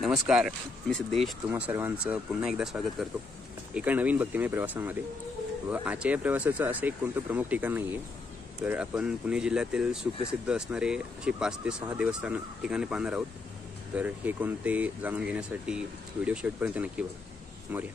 नमस्कार, मी सिद्धेश तुम्हा सर्वांचं पुन्हा एकदा स्वागत करतो एका नवीन भक्तिमय प्रवासामध्ये. व आजच्या या प्रवासाचं असं एक कोणतं प्रमुख ठिकाण नाही आहे, तर आपण पुणे जिल्ह्यातील सुप्रसिद्ध असणारे अशी 5 ते 6 देवस्थान ठिकाणी पाहणार आहोत. तर हे कोणते जाणून घेण्यासाठी व्हिडिओ शेवटपर्यंत नक्की बघा. मोरया.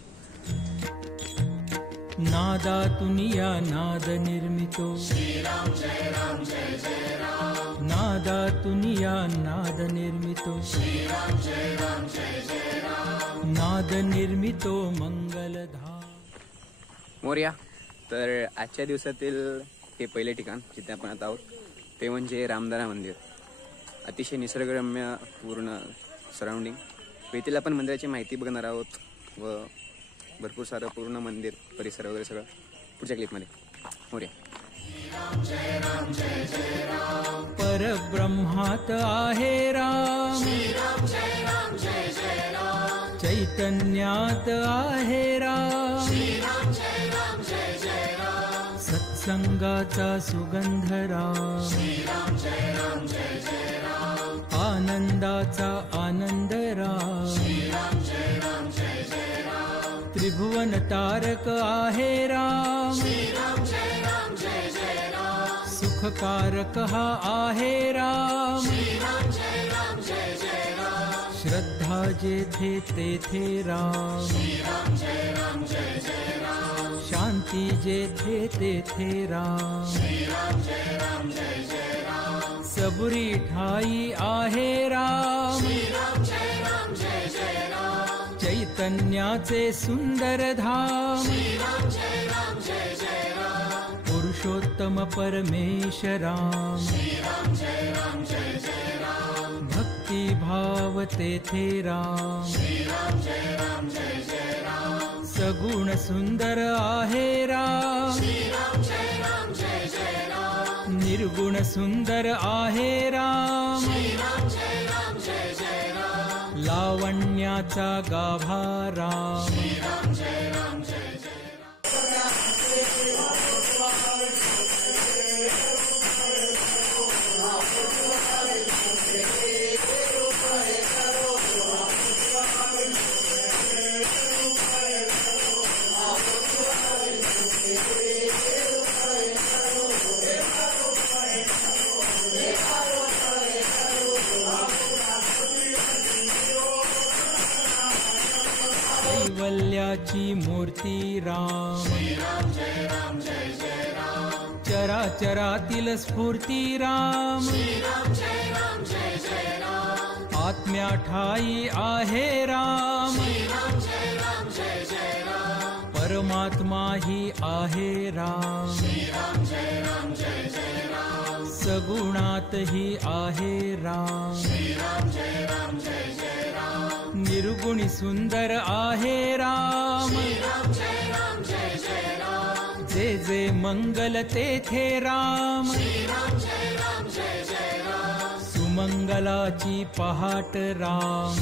नादातुनिया नाद निर्मितो श्रीराम जय राम जय जय राम. नादातुनिया नाद निर्मितो श्रीराम जय राम जय जय राम. नाद निर्मितो मंगलधाम. मोरया. तर आजच्या दिवसातील हे पहिले ठिकाण जिथे आपण आता आहोत ते म्हणजे रामदारा मंदिर. अतिशय निसर्गरम्य पूर्ण सराउंडिंग. येथील आपण मंदिराची माहिती बघणार आहोत व भरपूर सारं पूर्ण मंदिर परिसर वगैरे सगळं पुढच्या क्लिपमध्ये. मोरया. परब्रह्मात आहे राम चैतन्यात आहे राम. सत्संगाचा सुगंध राम. आनंदाचा आनंद राम. त्रिभुवन तारक आहे राम. सुखकारक हा आहे राम. श्रद्धा जेथे तेथे राम. शांती जेथे तेथे राम. सबुरी ठाई आहे राम. चैतन्याचे सुंदर धाम. पुरुषोत्तम परमेश्वराम. भक्ती भाव तेथे राम. सगुण सुंदर आहे राम. निर्गुण सुंदर आहे राम. लावण्याचा गाभा राम. कैवल्याची मूर्ती राम. चराचरातील स्फूर्ती राम. आत्म्या ठाई आहे राम. परमात्मा ही आहे राम. सगुणात ही आहे राम. निर्गुणी सुंदर आहे राम. जे जे मंगल तेथे राम. सुमंगलाची पहाट राम.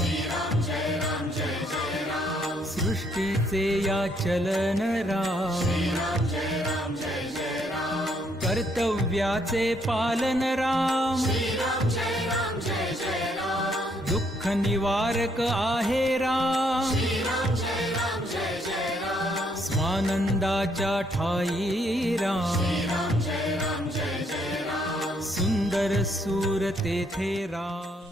सृष्टीचे या चलन राम. कर्तव्याचे पालन राम. दुःख निवारक आहे राम. स्वानंदाच्या ठाई राम. सुंदर सूर तेथे राम.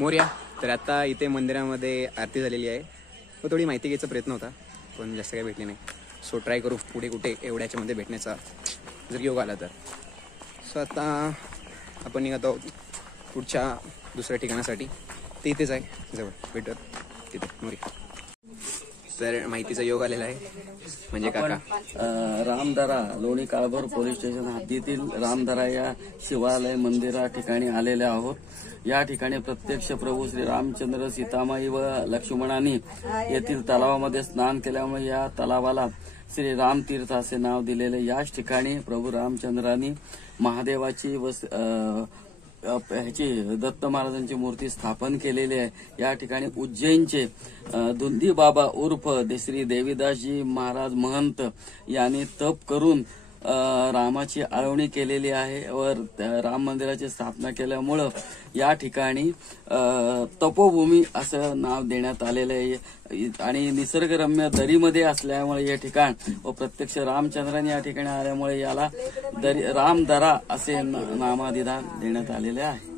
मोरया. तर आता इथे मंदिरामध्ये आरती झालेली आहे व थोडी माहिती घ्यायचा प्रयत्न होता पण जास्त काही भेटली नाही. सो ट्राय करू पुढे कुठे एवढ्याच्या मध्ये भेटण्याचा जर योग आला तर. सो आता आपण निघत आहोत पुढच्या दुसऱ्या ठिकाणासाठी. ते इथेच आहे जवळ भेटत तिथे. मोरया. तर माहितीचा योग आलेला आहे म्हणजे काका. रामदरा लोणी काळभोर पोलीस स्टेशन हद्दीतील रामदरा या शिवालय मंदिरा ठिकाणी आलेले आहोत. या ठिकाणी प्रत्यक्ष प्रभू श्री रामचंद्र सीतामाई व लक्ष्मणांनी येथील तलावामध्ये स्नान केल्यामुळे या तलावाला श्री रामतीर्थ असे नाव दिलेले. याच ठिकाणी प्रभू रामचंद्रांनी महादेवाची व ह्याची दत्त महाराजांची मूर्ती स्थापन केलेली आहे. या ठिकाणी उज्जैनचे धुंदी बाबा उर्फ श्री देवीदासजी महाराज महंत यांनी तप करून रामाची आळवणी केलेली आहे व राम मंदिराची स्थापना केल्यामुळं या ठिकाणी तपोभूमी असं नाव देण्यात आलेलं आहे आणि निसर्गरम्य दरीमध्ये असल्यामुळे हे ठिकाण व प्रत्यक्ष रामचंद्रांनी या ठिकाणी आल्यामुळे याला रामदरा असे नामाभिधान देण्यात आलेले आहे.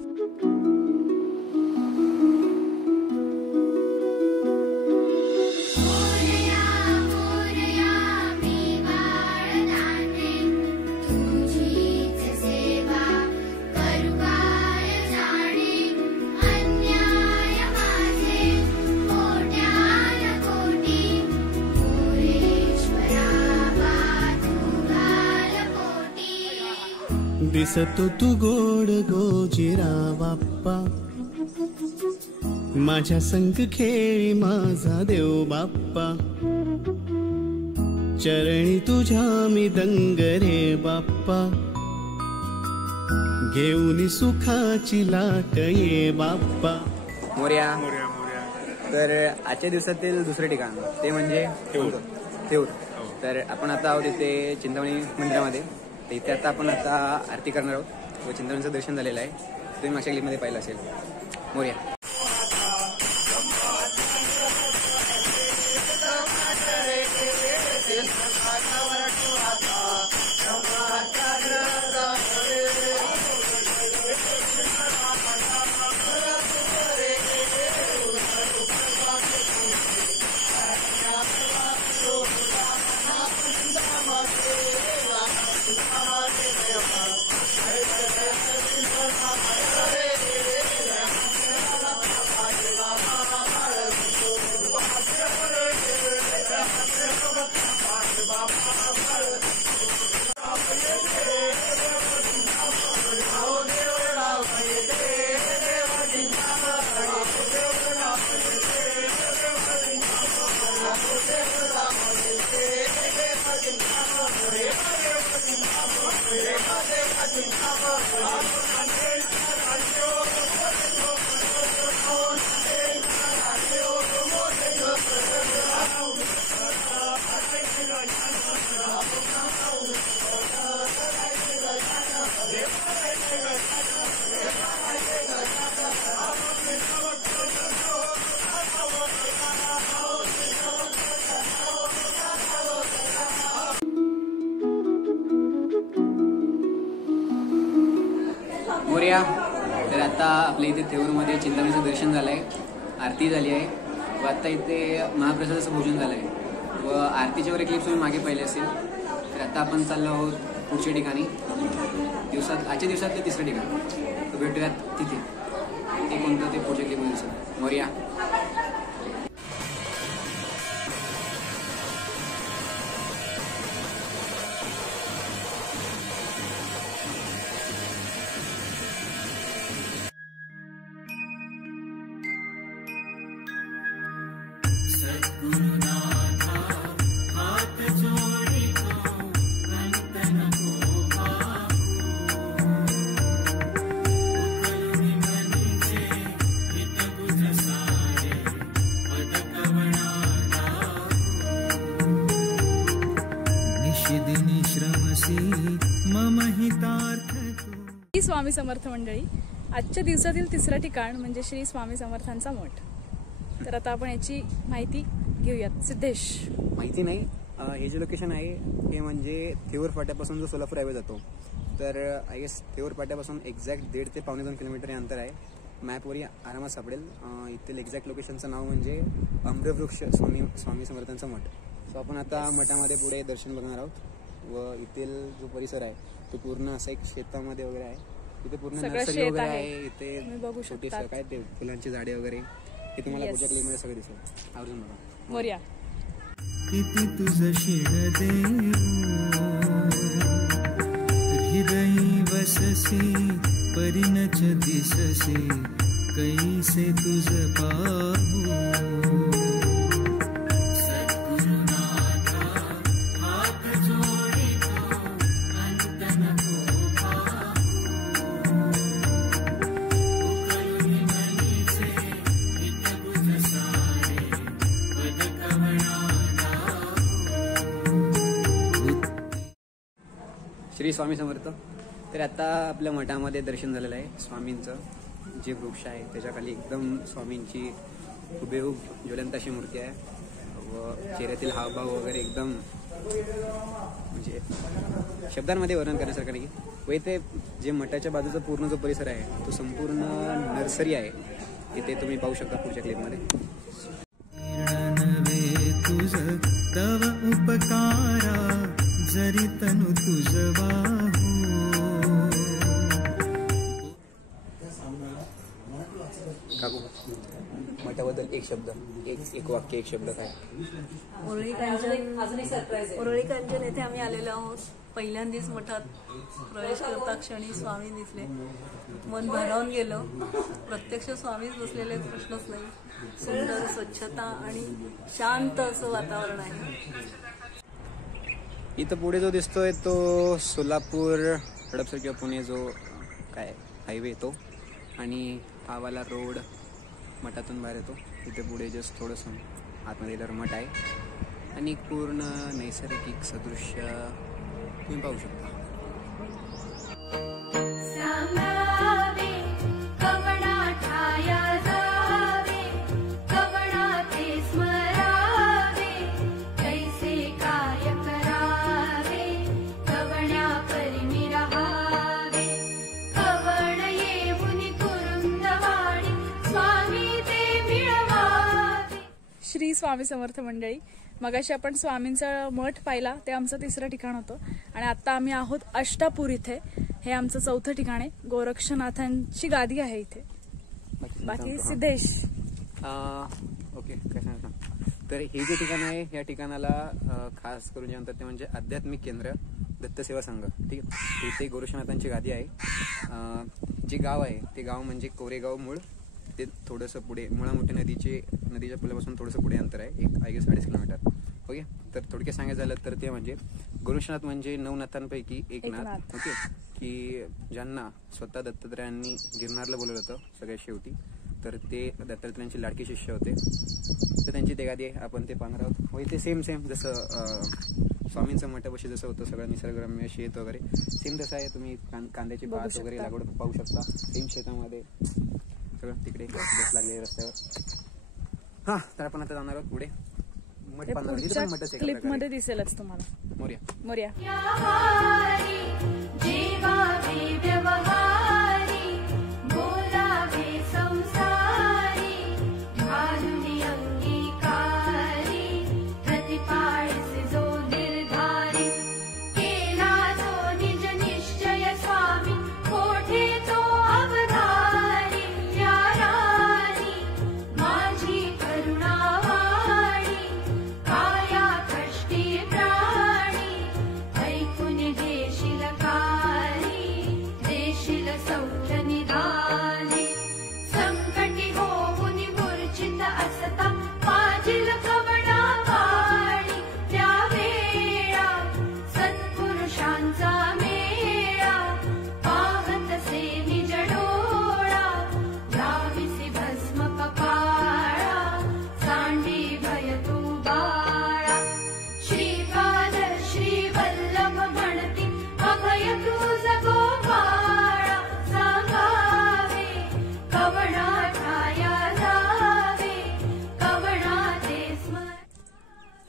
दिसतो तू गोड गोजिरा बाप्पा, माझ्या संग खेळी माझा देव बाप्पा, चरणी तुझ्या मी दंग रे बाप्पा, घेऊन सुखाची लाट ये बाप्पा. मोरया. तर आजच्या दिवसातील दुसरे ठिकाण ते म्हणजे थेऊर. तर आपण आता आहोत इथे चिंतामणी मंदिरामध्ये. तर इथे आता आपण आता आरती करणार आहोत व चिंतामणीचं दर्शन झालेलं आहे. तुम्ही मागच्या क्लिपमध्ये पाहिलं असेल. मोरया. मोरया. तर आता आपल्या इथे थेऊरमध्ये चिंतामणीचं दर्शन झालं आहे, आरती झाली आहे व आता इथे महाप्रसादाचं भोजन झालं आहे व आरतीचे वगैरे क्लिप्स तुम्ही मागे पाहिले असेल. तर आता आपण चाललो आहोत पुढच्या ठिकाणी, आजच्या दिवसातलं तिसरं ठिकाण. तर भेटूयात तिथे. ते कोणतं ते पुढच्या क्लिपमध्ये दिसत. मोरया. श्री स्वामी समर्थ मंडळी, आजच्या दिवसातील तिसरं ठिकाण म्हणजे श्री स्वामी समर्थांचा मठ. तर आता आपण याची माहिती घेऊयात. सिद्धेश. माहिती नाही, हे जे लोकेशन आहे हे म्हणजे थेऊर फाट्यापासून जो सोलापूर हायवे जातो, तर आय गेस थेऊर फाट्यापासून एक्झॅक्ट 1.5 ते 1.25 किलोमीटर हे अंतर आहे. मॅपवरही आरामात सापडेल. इथलं एक्झॅक्ट लोकेशनचं नाव म्हणजे आम्रवृक्ष स्वामी समर्थांचा मठ. सो आपण आता मठामध्ये पुढे दर्शन बघणार आहोत व इथील जो परिसर आहे तो पूर्ण असा एक शेतामध्ये वगैरे आहे. इथे पूर्ण नर्सरी वगैरे आहे. इथे छोटे काय ते फुलांची झाडे वगैरे हे तुम्हाला मध्ये सगळे दिसेल. आवडून बघा. मोरया. किती तुझ शिण देऊ हृदयी वससी परिणच दिससी कैसे तुझ पाहू. श्री स्वामी समर्थ. तर आता आपल्या मठामध्ये दर्शन झालेलं आहे स्वामींचं. जे वृक्ष आहे त्याच्या खाली एकदम स्वामींची हुबेहूब ज्वलंत अशी मूर्ती आहे व चेहऱ्यातील हावभाव वगैरे एकदम म्हणजे शब्दांमध्ये वर्णन करण्यासारखं नाही. व इथे जे मठाच्या बाजूचा पूर्ण जो परिसर आहे तो संपूर्ण नर्सरी आहे. इथे तुम्ही पाहू शकता पुढच्या क्लिपमध्ये. नवे तुझ तव उपकारा जरी तनु तुझ वाहू. काकू मठाबद्दल एक शब्द, एक वाक्य, एक शब्द काय? उरळी कांचन येथे आम्ही आलेलो आहोत. पहिल्यांदाच मठात प्रवेश करता क्षणी स्वामी दिसले, मन भारावून गेलं. प्रत्यक्ष स्वामीच बसलेले प्रश्नच नाही. सुंदर स्वच्छता आणि शांत असं वातावरण आहे. इथं पुढे जो दिसतोय तो सोलापूर हडपसर किंवा पुणे जो काय हायवे तो, आणि हा वाला रोड मठातून बाहेर येतो. इथे पुढे जस्ट थोडंसं आतमध्ये गेल्यावर मठ आहे आणि पूर्ण नैसर्गिक सदृश्य तुम्ही पाहू शकता. श्री स्वामी समर्थ मंडळी, मगाशी आपण स्वामींचा मठ पाहिला, ते आमचं तिसरं ठिकाण होतं. आणि आता आम्ही आहोत अष्टापूर इथे. हे आमचं चौथं ठिकाण आहे. गोरक्षनाथांची गादी आहे इथे. बाकी सिद्धेश ओके काय सांगा. तर हे जे ठिकाण आहे या ठिकाणाला खास करून जे म्हणतात ते म्हणजे आध्यात्मिक केंद्र दत्त सेवा संघ. ठीक आहे. इथे गोरक्षनाथांची गादी आहे. जे गाव आहे ते गाव म्हणजे कोरेगाव मूळ. ते थोडंसं पुढे मुळामोठी नदीच्या पुलापासून थोडंसं पुढे अंतर आहे, एक 2.5 किलोमीटर. ओके. तर थोडक्यात सांगायचं झालं तर ते म्हणजे गोरक्षनाथ म्हणजे 9 नाथांपैकी एक नाथ. ओके. की ज्यांना स्वतः दत्तात्रयांनी गिरनारला बोलवलं होतं सगळ्यात शेवटी. तर ते दत्तात्रयांचे लाडके शिष्य होते. तर त्यांची ते गादी आहे, आपण ते पाहणार आहोत. व इथे सेम जसं स्वामींचं मठापाशी जसं होतं सगळं निसर्गरम्य शेत वगैरे सेम तसं आहे. तुम्ही कांद्याची भात वगैरे लागवड पाहू शकता. सेम शेतामध्ये सगळं तिकडे बस लागले रस्त्यावर. हा, तर आपण आता जाणार आहोत पुढे. मठ पाहणार. क्लिप मध्ये दिसेलच तुम्हाला. मोर्या मोर्या.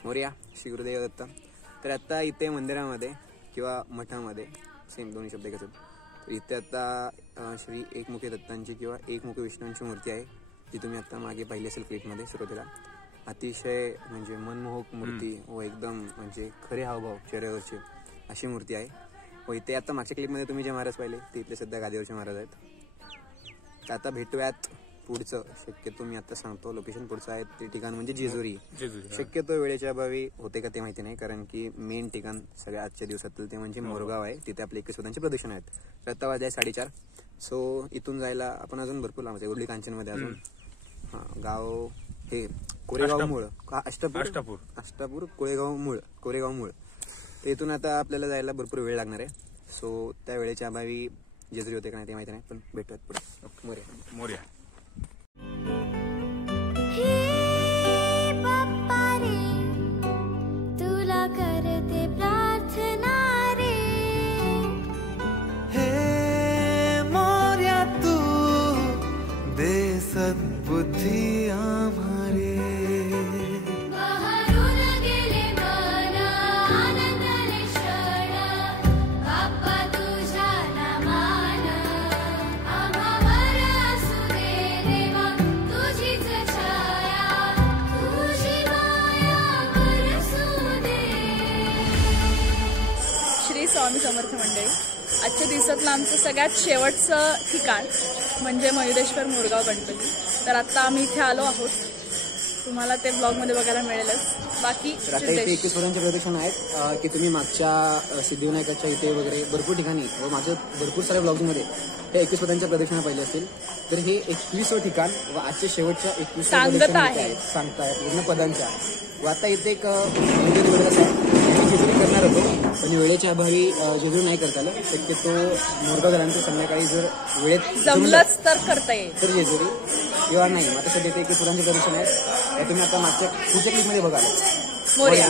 मोर्या श्री गुरुदेव दत्त. तर आता इथे मंदिरामध्ये किंवा मठामध्ये सेम दोन्ही शब्द एकच. तर इथे आता श्री एकमुखी दत्तांची किंवा एकमुखी विष्णूंची मूर्ती आहे, जी तुम्ही आता मागे पाहिली असेल क्लिपमध्ये सुरुवातीला. अतिशय म्हणजे मनमोहक मूर्ती व एकदम म्हणजे खरे हावभाव चेहऱ्यावरचे अशी मूर्ती आहे. व इथे आता मागच्या क्लिपमध्ये तुम्ही जे महाराज पाहिले ते इथले सध्या गादीवरचे महाराज आहेत. तर आता भेटूयात पुढचं. शक्यतो मी आता सांगतो लोकेशन पुढचं आहे ते ठिकाण म्हणजे जेजुरी. शक्यतो वेळेच्या अभावी होते का ते माहिती नाही, कारण की मेन ठिकाण सगळ्या आजच्या दिवसातील ते म्हणजे मोरगाव आहे. तिथे आपले 21 प्रदूषण आहेत. रत्ता वाजले 4:30. सो इथून जायला आपण अजून भरपूर लांब आहे. उरळी कांचनमध्ये अजून गाव हे कोरेगाव मूळ अष्टापूर कोरेगाव मूळ. तर इथून आता आपल्याला जायला भरपूर वेळ लागणार आहे. सो त्या वेळेच्या अभावी जेजुरी होते का नाही ते माहिती नाही, पण भेटूयात पुढे. मोर्या. तुला करते प्रार्थना रे. सद्बुद्धी आम्हारे बहरून गेले मन आनंदाने क्षण बाप्पा तुझ्या नामान आम्हावर असू दे देवा तुझीच छाया तुझी माया बरसू दे. श्री स्वामी समर्थ मंडळी, आजच्या दिवसातलं आमचं सगळ्यात शेवटचं ठिकाण म्हणजे मयुरेश्वर मोरगाव गणपती. तर आता आम्ही इथे आलो आहोत, तुम्हाला ते ब्लॉगमध्ये बघायला मिळेलच. बाकी तर आता इथे 21 पदांच्या प्रदर्शन आहेत की तुम्ही मागच्या सिद्धिविनायकाच्या इथे वगैरे भरपूर ठिकाणी व माझ्या भरपूर साऱ्या ब्लॉग्समध्ये हे 21 पदांच्या प्रदर्शना पाहिले असतील. तर हे 21वं ठिकाण व आजच्या शेवटच्या 21 सांगतायत पूर्ण पदांच्या. व आता इथे एक कसं आहे, जेजुरी करणार होतो पण वेळेच्या अभावी जेजुरी नाही करता आलं. शक्यतो मोरगावकरांचं संध्याकाळी जर वेळेत जमलंच तर करता येईल तर जेजुरी किंवा नाही. आता सध्या ते 21 पदांचे प्रदर्शन आहेत, हे तुम्ही आता मागच्या पुढच्या क्लिपमध्ये बघाल. मोरया.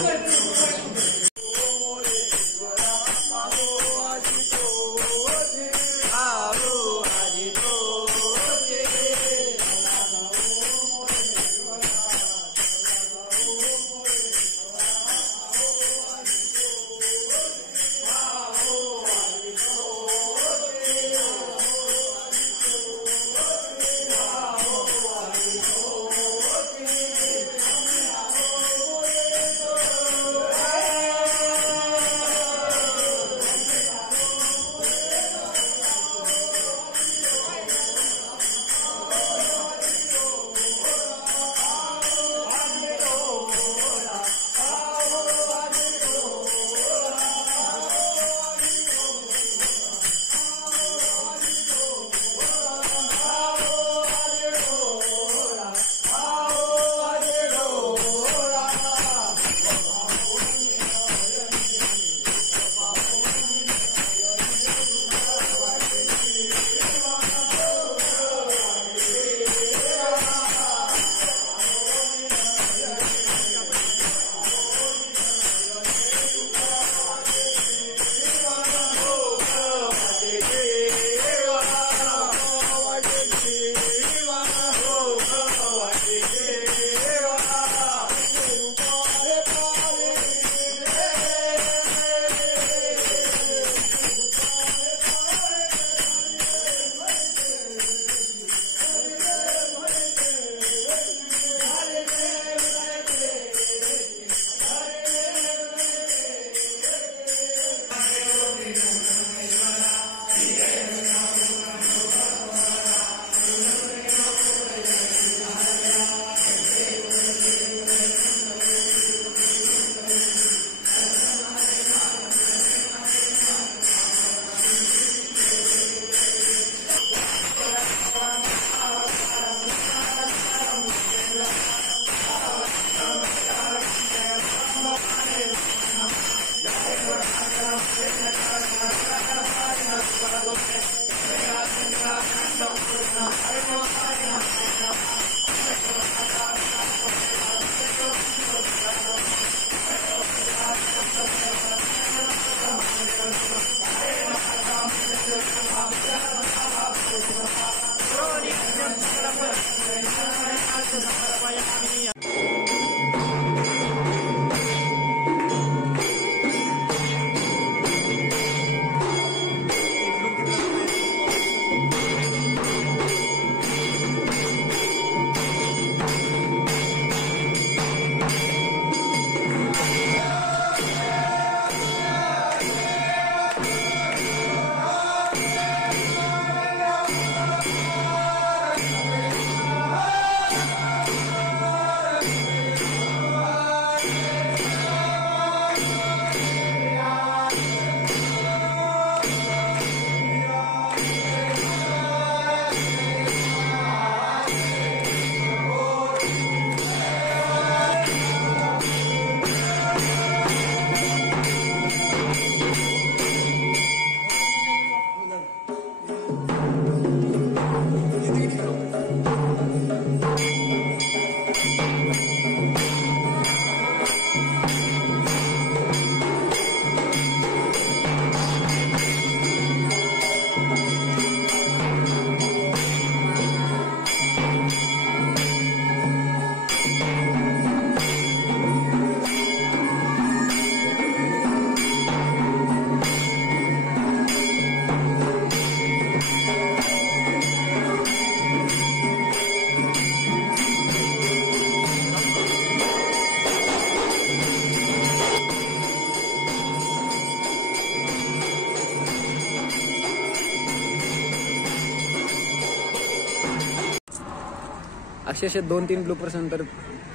अक्षरशः 2-3 ब्लूपर्स नंतर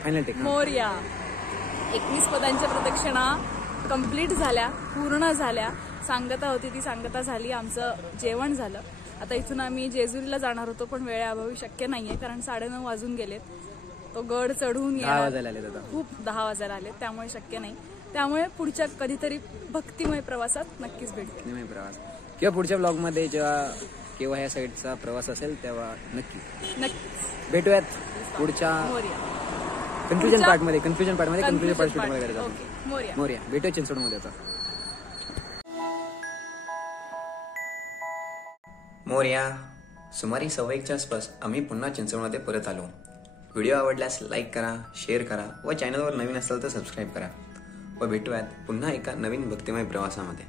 फायनल टेक. मोरया 21 पदांच्या प्रदक्षिणा कंप्लीट झाल्या, पूर्ण झाल्या. सांगता होती ती सांगता झाली, आमचं जेवण झालं. आता इथून आम्ही जेजुरीला जाणार होतो, पण वेळेअभावी शक्य नाहीये, कारण 9:30 वाजून गेलेत. तो गड चढून 10 वाजायला आले दादा. खूप 10 वाजायला आले, त्यामुळे शक्य नाही. त्यामुळे पुढच्या कधीतरी भक्तिमय प्रवासात नक्कीच भेटू. निमय प्रवास किंवा पुढच्या ब्लॉगमध्ये केव्हा ह्या साईडचा प्रवास असेल तेव्हा नक्की भेटूयात. पुढच्या कन्फ्युजन पार्टमध्ये कन्फ्युजन पार्ट करायचं. मोरया भेटूया चिंचवडमध्ये. आता मोरया सुमारे 1:15च्या आसपास आम्ही पुन्हा चिंचवडमध्ये परत आलो. व्हिडिओ आवडल्यास लाईक करा, शेअर करा व चॅनलवर नवीन असाल तर सबस्क्राईब करा व भेटूयात पुन्हा एका नवीन भक्तिमय प्रवासामध्ये.